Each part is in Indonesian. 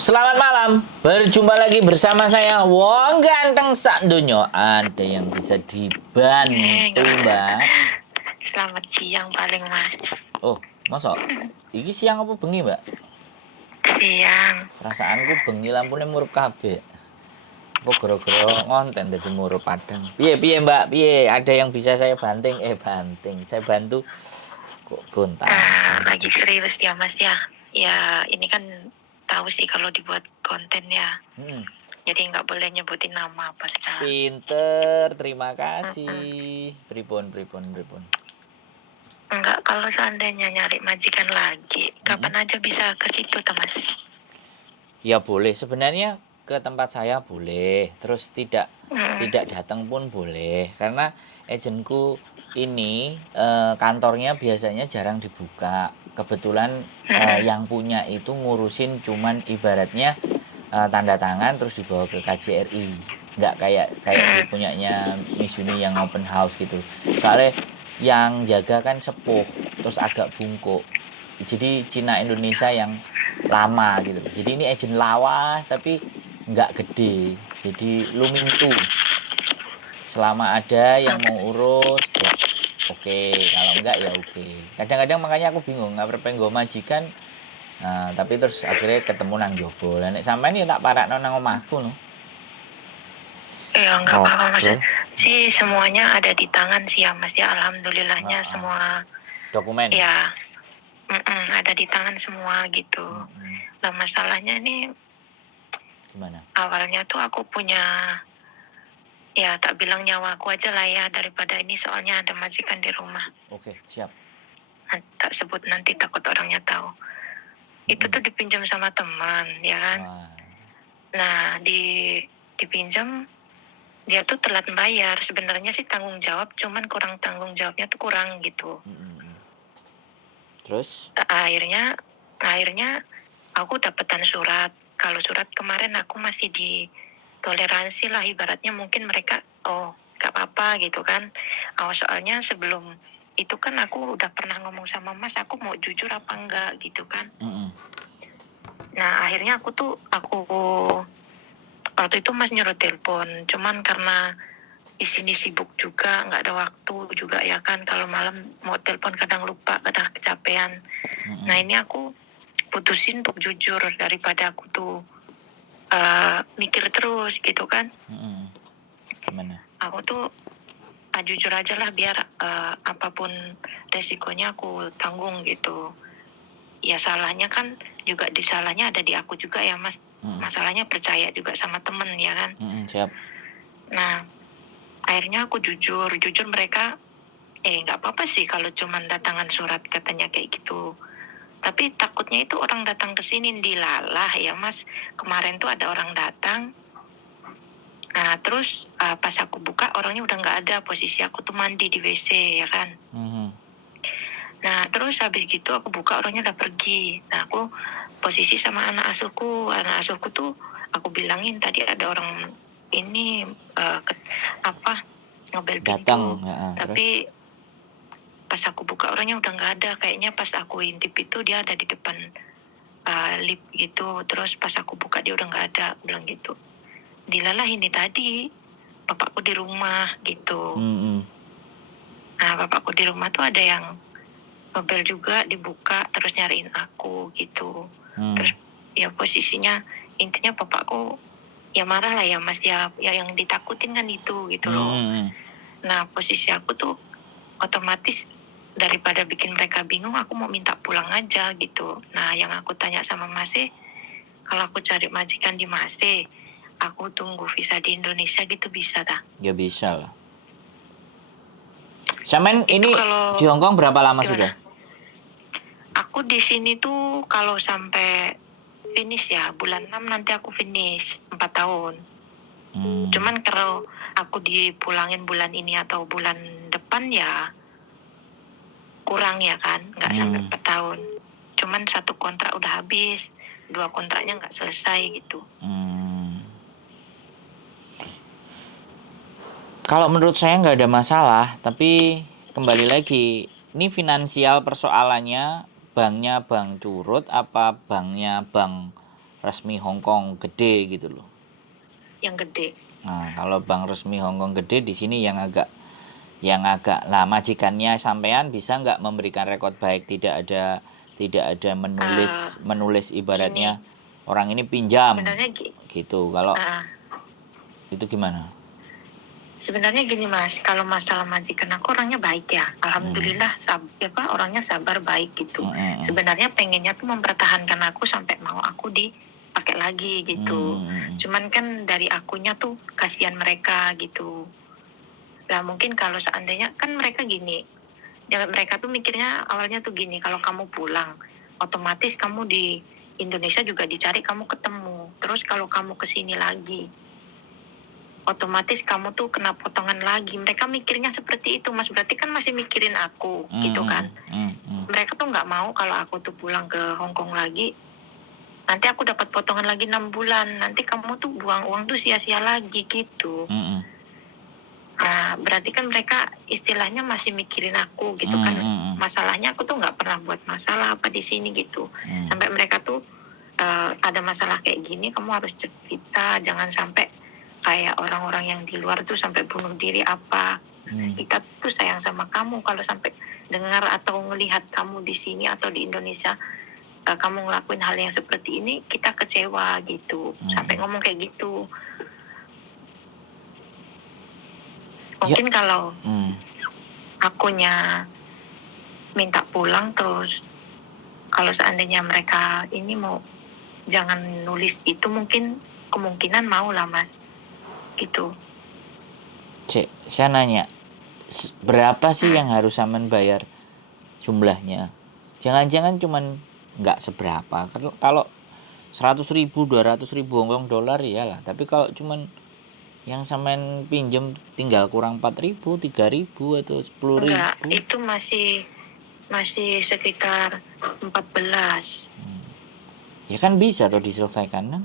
selamat malam. Berjumpa lagi bersama saya Wong Ganteng sak dunyo. Ada yang bisa dibantu, Mbak? Selamat siang paling mas. Oh, masa? Iki siang apa bengi, Mbak? Siang. Perasaanku bengi lampune murup kabeh. Apa gara-gara ngonten dadi murup padang. Piye, Mbak? Piye? Ada yang bisa saya banting? Banting. Saya bantu kok gonta. Lagi serius ya mas ya. Ya ini kan tahu sih kalau dibuat konten ya. Jadi nggak boleh nyebutin nama apa sekarang. Pinter, terima kasih. Pripun. Enggak, kalau seandainya nyari majikan lagi, kapan aja bisa ke situ tuh mas? Ya boleh, sebenarnya ke tempat saya boleh, terus tidak datang pun boleh, karena agenku ini kantornya biasanya jarang dibuka. Kebetulan yang punya itu ngurusin cuman ibaratnya tanda tangan terus dibawa ke KJRI, nggak kayak punyanya Miss Yuni yang open house gitu. Soalnya yang jaga kan sepuh, terus agak bungkuk. Jadi Cina Indonesia yang lama gitu. Jadi ini agent lawas tapi nggak gede. Jadi lumintu. Selama ada yang mau urus, ya oke. Kalau enggak ya oke. Kadang-kadang makanya aku bingung, nggak perlu majikan. Nah, tapi terus akhirnya ketemu nang jobo. Lah nek sampean ya tak parakno nang omahku no. Ya nggak apa-apa mas. Sih semuanya ada di tangan sih ya mas ya. Alhamdulillahnya semua dokumen. Ya. Ada di tangan semua gitu. Nah masalahnya ini gimana? Awalnya tuh aku punya, ya tak bilang nyawaku aja lah ya, daripada ini soalnya ada majikan di rumah. Oke, siap. Tak sebut nanti takut orangnya tahu. Itu tuh dipinjam sama teman, ya kan? Nah dipinjam, dia tuh telat bayar. Sebenarnya sih tanggung jawab, cuman kurang tanggung jawabnya tuh kurang gitu. Terus? Akhirnya aku dapetan surat. Kalau surat kemarin aku masih ditoleransi lah, ibaratnya mungkin mereka gak apa-apa gitu kan. Soalnya sebelum itu kan aku udah pernah ngomong sama mas, aku mau jujur apa enggak gitu kan. Nah akhirnya aku waktu itu mas nyuruh telepon, cuman karena di sini sibuk juga, nggak ada waktu juga ya kan. Kalau malam mau telepon kadang lupa, kadang kecapean. Nah ini aku putusin untuk jujur daripada aku tuh mikir terus gitu kan. Gimana? Aku tuh jujur aja lah, biar apapun resikonya aku tanggung gitu. Ya salahnya kan juga disalahnya ada di aku juga ya mas. Masalahnya percaya juga sama temen ya kan. Siap. Nah akhirnya aku jujur mereka nggak apa-apa sih kalau cuman datangan surat, katanya kayak gitu. Tapi takutnya itu orang datang ke sini dilalah ya mas. Kemarin tuh ada orang datang. Nah terus pas aku buka orangnya udah nggak ada, posisi aku tuh mandi di WC ya kan. Nah terus habis gitu aku buka orangnya udah pergi. Nah aku posisi sama anak asuhku tuh aku bilangin tadi ada orang ini ngobel pintu. Tapi pas aku buka orangnya udah nggak ada. Kayaknya pas aku intip itu dia ada di depan lift gitu. Terus pas aku buka dia udah nggak ada, bilang gitu. Dilalah ini tadi bapakku di rumah gitu. Nah bapakku di rumah tuh ada yang ngobel juga, dibuka terus nyariin aku gitu. Terus ya posisinya intinya bapakku ya marah lah ya mas ya yang ditakutin kan itu gitu loh. Nah posisi aku tuh otomatis daripada bikin mereka bingung, aku mau minta pulang aja gitu. Nah yang aku tanya sama mas, kalau aku cari majikan di mas, aku tunggu visa di Indonesia gitu bisa tak? Ya bisa lah. Samen ini di Hongkong berapa lama gimana? Sudah? Aku di sini tuh kalau sampai finish ya bulan 6 nanti aku finish 4 tahun. Cuman kalau aku dipulangin bulan ini atau bulan depan ya kurang ya kan, nggak sampai 4 tahun. Cuman 1 kontrak udah habis, 2 kontraknya nggak selesai gitu. Kalau menurut saya nggak ada masalah, tapi kembali lagi, ini finansial persoalannya banknya bank curut apa banknya bank resmi Hong Kong gede gitu loh. Yang gede. Nah, kalau bank resmi Hong Kong gede di sini yang agak lah, majikannya sampean bisa nggak memberikan rekod baik, tidak ada menulis ibaratnya Gini, orang ini pinjam sebenarnya gitu. Kalau uh, itu gimana? sebenarnya gini Mas, kalau masalah majikan aku orangnya baik ya, alhamdulillah orangnya sabar baik gitu. Sebenarnya pengennya tuh mempertahankan aku sampai mau aku dipakai lagi gitu. Cuman kan dari akunya tuh kasihan mereka gitu. Nah mungkin kalau seandainya kan mereka gini, mereka tuh mikirnya awalnya tuh gini, kalau kamu pulang otomatis kamu di Indonesia juga dicari kamu ketemu. Terus kalau kamu kesini lagi otomatis kamu tuh kena potongan lagi. Mereka mikirnya seperti itu Mas, berarti kan masih mikirin aku gitu kan. Mereka tuh nggak mau kalau aku tuh pulang ke Hong Kong lagi, nanti aku dapat potongan lagi 6 bulan, nanti kamu tuh buang uang tuh sia-sia lagi gitu. Nah berarti kan mereka istilahnya masih mikirin aku gitu kan. Masalahnya aku tuh nggak pernah buat masalah apa di sini gitu. Sampai mereka tuh ada masalah kayak gini kamu harus cerita, jangan sampai kayak orang-orang yang di luar tuh sampai bunuh diri apa. Kita tuh sayang sama kamu, kalau sampai dengar atau melihat kamu di sini atau di Indonesia kamu ngelakuin hal yang seperti ini, kita kecewa gitu. Sampai ngomong kayak gitu. Mungkin kalau akunya minta pulang, terus kalau seandainya mereka ini mau jangan nulis itu, mungkin kemungkinan mau lah Mas gitu. Saya nanya, berapa sih yang harus Samen bayar jumlahnya? Jangan-jangan cuman nggak seberapa. Kalau 100.000, 200.000 Hongkong dolar iyalah. Tapi kalau cuman yang Samen pinjem tinggal kurang 4.000, 3.000 atau 10.000. Enggak, itu masih sekitar 14. Ya kan bisa tuh diselesaikan kan?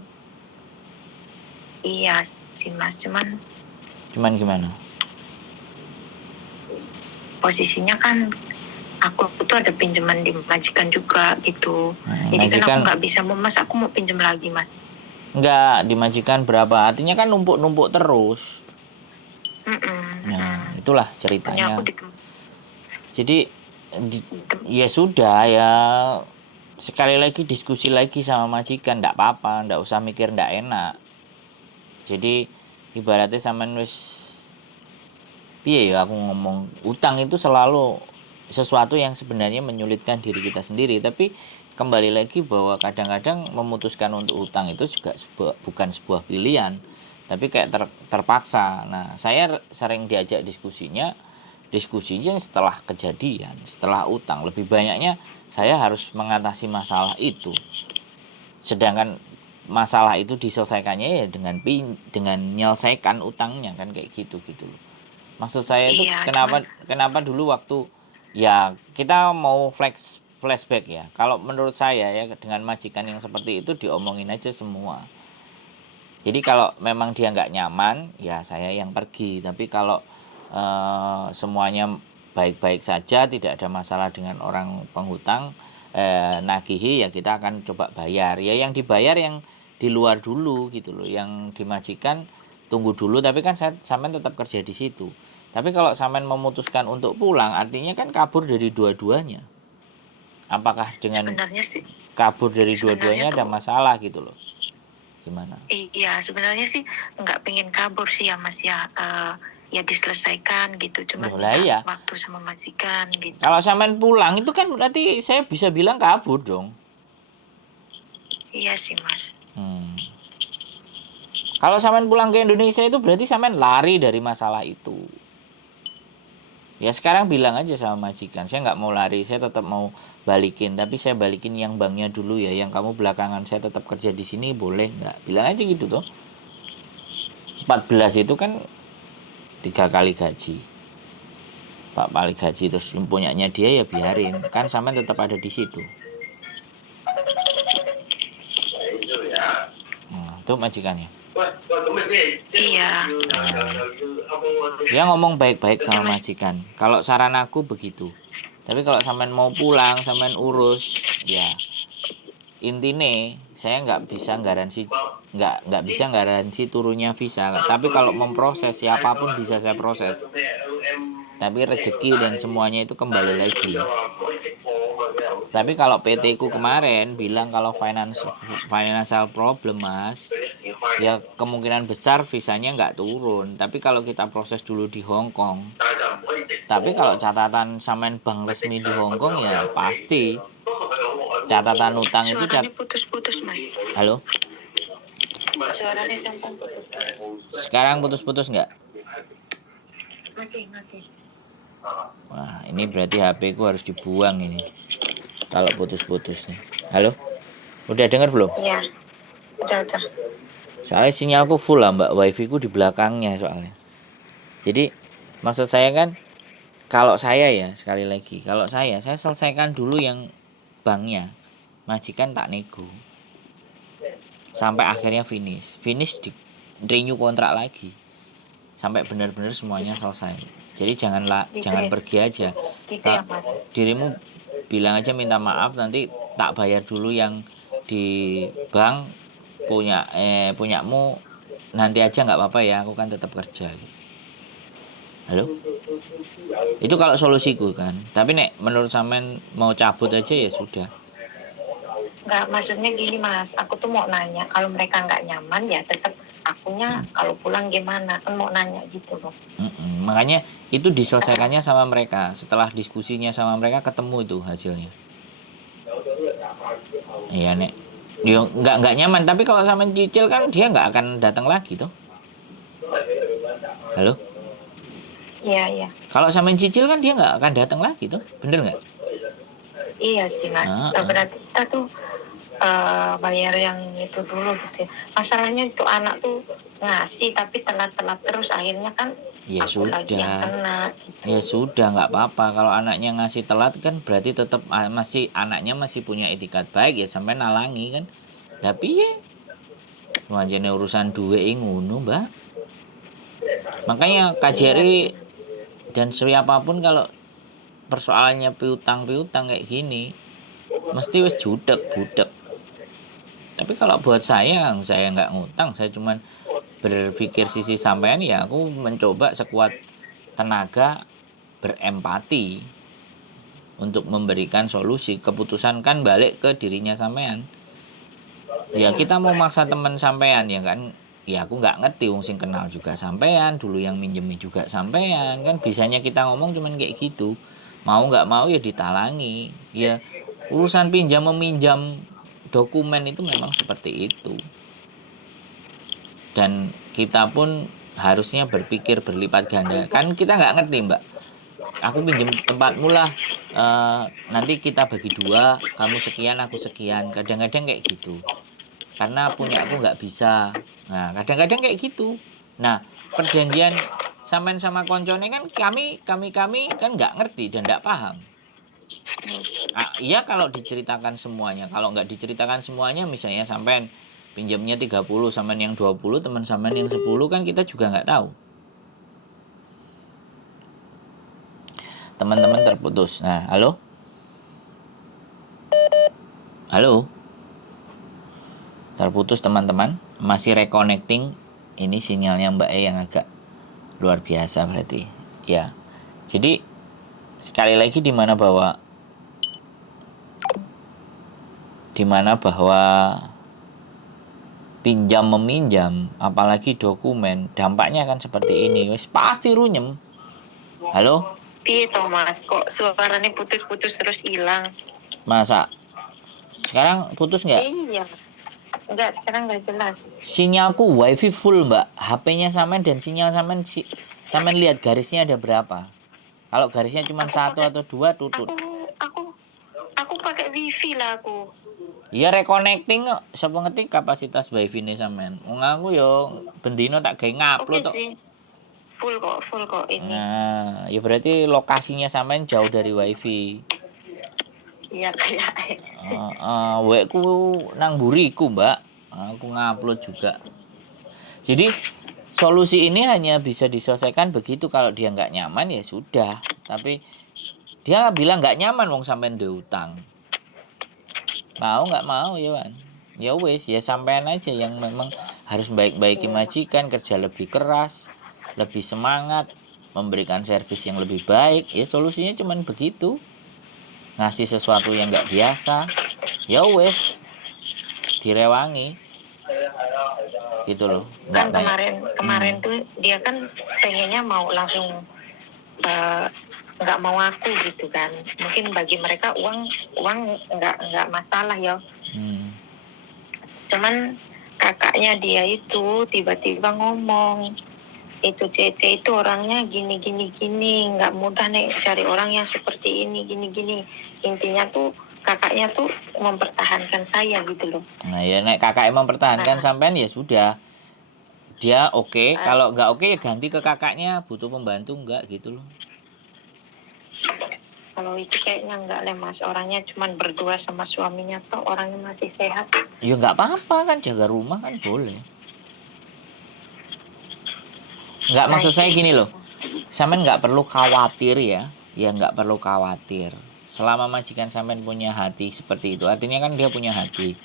Iya sih Mas, cuman gimana? posisinya kan aku tuh ada pinjaman di majikan juga gitu. Jadi kan aku nggak bisa Mas, aku mau pinjam lagi Mas. Enggak, di majikan berapa? Artinya kan numpuk-numpuk terus. Nah, itulah ceritanya. Jadi ya sudah ya, sekali lagi diskusi lagi sama majikan, ndak apa-apa, ndak usah mikir ndak enak. Jadi ibaratnya sampean wis piye ya aku ngomong, utang itu selalu sesuatu yang sebenarnya menyulitkan diri kita sendiri, tapi kembali lagi bahwa kadang-kadang memutuskan untuk utang itu juga bukan sebuah pilihan, tapi kayak terpaksa. Nah, saya sering diajak diskusinya setelah kejadian, setelah utang. Lebih banyaknya saya harus mengatasi masalah itu. Sedangkan masalah itu diselesaikannya ya dengan menyelesaikan utangnya kan, kayak gitu loh. Maksud saya itu kenapa dulu waktu ya kita mau flashback ya. Kalau menurut saya ya, dengan majikan yang seperti itu diomongin aja semua. Jadi kalau memang dia nggak nyaman ya saya yang pergi. Tapi kalau semuanya baik-baik saja, tidak ada masalah dengan orang penghutang, nagihi ya kita akan coba bayar. Ya yang dibayar yang di luar dulu gitu loh. Yang dimajikan tunggu dulu, tapi kan sampean tetap kerja di situ. Tapi kalau sampean memutuskan untuk pulang, artinya kan kabur dari dua-duanya. Apakah dengan kabur dari dua-duanya ada masalah gitu loh? Gimana? Iya, sebenarnya sih nggak pengen kabur sih ya Mas ya. Ya diselesaikan gitu, cuma ya, waktu sama majikan gitu. Kalau sampean pulang itu kan berarti saya bisa bilang kabur dong. Iya sih Mas. Kalau sampean pulang ke Indonesia itu berarti sampean lari dari masalah itu. Ya sekarang bilang aja sama majikan, saya nggak mau lari, saya tetap mau balikin, tapi saya balikin yang banknya dulu ya, yang kamu belakangan saya tetap kerja di sini boleh nggak? Bilang aja gitu tuh. 14 itu kan 3 kali gaji, 4 kali gaji, terus punyanya dia ya biarin, kan sampean tetap ada di situ. Itu majikannya. Iya. Dia ngomong baik-baik sama majikan. Kalau saran aku begitu. Tapi kalau sampean mau pulang, sampean urus, ya intine saya nggak bisa garansi, nggak bisa garansi turunnya visa. Tapi kalau memproses siapapun bisa saya proses. Tapi rezeki dan semuanya itu kembali lagi. Tapi kalau PT ku kemarin bilang kalau financial problem mas, ya kemungkinan besar visanya nggak turun. Tapi kalau kita proses dulu di Hong Kong, tapi kalau catatan samain bank resmi di Hong Kong ya pasti catatan utang itu Suaranya putus-putus mas. Halo, Suaranya sampai putus. sekarang putus-putus nggak? Masih. Wah, ini berarti HP ku harus dibuang ini. Kalau putus-putus nih. Halo? Udah dengar belum? Iya. Udah. Soalnya sinyalku full lah mbak. Wifi ku di belakangnya soalnya. Jadi maksud saya kan, kalau saya ya sekali lagi, kalau saya selesaikan dulu yang banknya. Majikan tak nego. Sampai akhirnya finish di renew kontrak lagi. Sampai benar-benar semuanya selesai. Jadi jangan pergi aja. Gitu ya mas. Dirimu bilang aja minta maaf, nanti tak bayar dulu yang di bank punyamu, nanti aja nggak apa-apa ya, aku kan tetap kerja. Halo, itu kalau solusiku kan. Tapi nek menurut sampean mau cabut aja ya sudah. Nggak, maksudnya gini mas, aku tuh mau nanya, kalau mereka nggak nyaman ya tetap akunya kalau pulang gimana, kan mau nanya gitu loh. Makanya itu diselesaikannya sama mereka. Setelah diskusinya sama mereka ketemu itu hasilnya. Iya nek, dia nggak nyaman. Tapi kalau sama cicil kan dia nggak akan datang lagi tuh. Halo? Iya. Kalau sama cicil kan dia nggak akan datang lagi tuh, bener nggak? Iya sih mas. Berarti kita tuh bayar yang itu dulu gitu ya. Masalahnya itu anak tuh ngasih tapi telat-telat terus, akhirnya kan ya aku sudah lagi yang kena gitu. Ya sudah, nggak apa-apa. Kalau anaknya ngasih telat kan berarti tetap anaknya masih punya etikat baik ya, sampai nalangi kan. Tapi ya wajannya urusan duit ngono mbak. Makanya KJRI dan siapapun kalau persoalannya piutang kayak gini mesti wis budek. Tapi kalau buat saya nggak ngutang, saya cuman berpikir sisi sampean, ya aku mencoba sekuat tenaga berempati untuk memberikan solusi. Keputusan kan balik ke dirinya sampean. Ya kita mau maksa teman sampean ya kan, ya aku nggak ngerti, wong sing kenal juga sampean, dulu yang minjemi juga sampean, kan bisanya kita ngomong cuman kayak gitu. Mau nggak mau ya ditalangi. Ya urusan pinjam meminjam dokumen itu memang seperti itu. Dan kita pun harusnya berpikir berlipat ganda. Kan kita nggak ngerti mbak, aku pinjam tempatmu lah, nanti kita bagi 2, kamu sekian aku sekian. Kadang-kadang kayak gitu, karena punya aku nggak bisa. Nah kadang-kadang kayak gitu. Nah perjanjian sampean sama koncone kan kami kan nggak ngerti dan nggak paham. Iya kalau diceritakan semuanya. Kalau nggak diceritakan semuanya, misalnya sampean pinjamnya 30, sampean yang 20, teman sampean yang 10, kan kita juga nggak tahu. Teman-teman terputus. Nah, halo? Terputus teman-teman. Masih reconnecting. Ini sinyalnya Mbak E yang agak luar biasa berarti. Ya. Jadi sekali lagi di mana bahwa pinjam meminjam, apalagi dokumen, dampaknya kan seperti ini. Wis pasti runyem. Halo? Iya Thomas, kok suaranya putus-putus terus hilang. Masa? Sekarang putus nggak? Iya. Enggak, sekarang nggak jelas. Sinyalku wifi full mbak. HP-nya sampean dan sinyal sampean lihat garisnya ada berapa? Kalau garisnya cuma 1 atau 2 tutut. Aku pakai wifi lah aku. Iya reconnecting kok. Sapa ngerti kapasitas wifi ini sampean. Wong aku yo bendino tak gawe ngupload tok. Full kok ini. Nah, ya berarti lokasinya sampean jauh dari wifi. Iya kayak. Wekku nang buriku, Mbak. Aku ngupload juga. Jadi solusi ini hanya bisa diselesaikan begitu. Kalau dia nggak nyaman ya sudah. Tapi dia bilang nggak nyaman wong sampean ndek utang. Mau nggak mau ya Wan. ya wes, ya sampean aja yang memang harus baik-baiki majikan, kerja lebih keras, lebih semangat, memberikan servis yang lebih baik. Ya solusinya cuman begitu. Ngasih sesuatu yang nggak biasa, ya wes, direwangi gitu loh. Kan Nggak banyak. kemarin tuh dia kan pengennya mau langsung nggak mau aku gitu kan. Mungkin bagi mereka uang nggak masalah ya. Cuman kakaknya dia itu tiba-tiba ngomong, itu Cece itu orangnya gini, nggak mudah nih cari orang yang seperti ini, gini. Intinya tuh kakaknya tuh mempertahankan saya gitu loh. Nah ya nek kakak mempertahankan sampean ya sudah, dia oke. Kalau nggak oke ya ganti ke kakaknya, butuh pembantu nggak gitu loh. Kalau itu kayaknya nggak lemas, orangnya cuman berdua sama suaminya, toh orangnya masih sehat. Ya nggak apa-apa kan, jaga rumah kan boleh. Nggak, maksud saya gini loh, sampean nggak perlu khawatir ya nggak perlu khawatir. Selama majikan sampean punya hati seperti itu, artinya kan dia punya hati.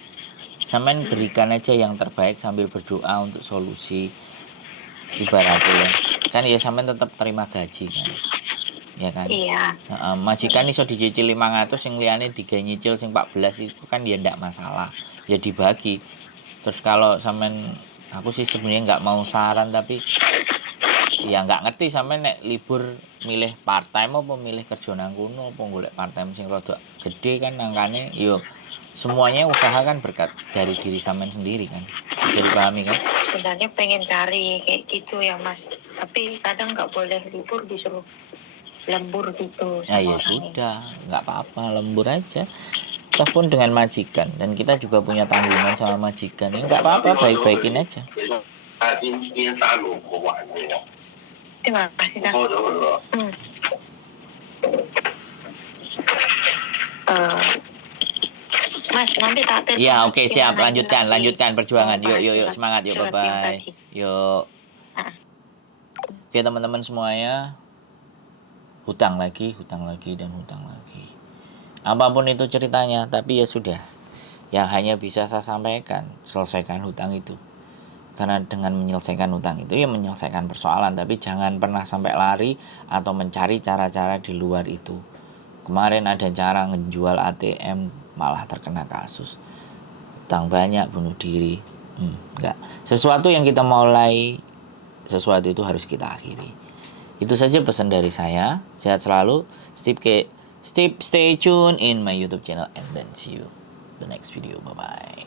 Sampean berikan aja yang terbaik sambil berdoa untuk solusi. Ibaratnya ya, kan ya sampean tetap terima gaji kan, ya kan. Iya. Majikan iso dicicil 500, yang liane digawe nyicil sing 14 itu kan ya ndak masalah, ya dibagi. Terus kalau sampean, aku sih sebenarnya nggak mau saran, tapi ya nggak ngerti sampean nek libur milih part time apa milih kerja nang kono apa golek part time sing rada gede kan angkane. Yo semuanya usaha kan berkat dari diri sampean sendiri kan, bisa dipahami kan. Sebenarnya pengen cari kayak gitu ya Mas, tapi kadang nggak boleh libur, disuruh lembur gitu. Nah ya sudah, nggak apa-apa, lembur aja. Toh pun dengan majikan, dan kita juga punya tanggungan sama majikan, ya nggak apa-apa, baik-baikin aja. Terima kasih dah. Mas, nanti tak telepon. Ya oke, siap, lanjutkan perjuangan. Yuk semangat, yuk, bye-bye. Yuk. Oke teman-teman semuanya, hutang lagi dan hutang lagi. Apapun itu ceritanya, tapi ya sudah. Yang hanya bisa saya sampaikan, selesaikan hutang itu. Karena dengan menyelesaikan hutang itu ya menyelesaikan persoalan, tapi jangan pernah sampai lari atau mencari cara-cara di luar itu. Kemarin ada cara ngejual ATM malah terkena kasus. Hutang banyak, bunuh diri. Enggak. Sesuatu yang kita mulai, sesuatu itu harus kita akhiri. Itu saja pesan dari saya. Sehat selalu. Stay tune in my YouTube channel, and then see you the next video. Bye bye.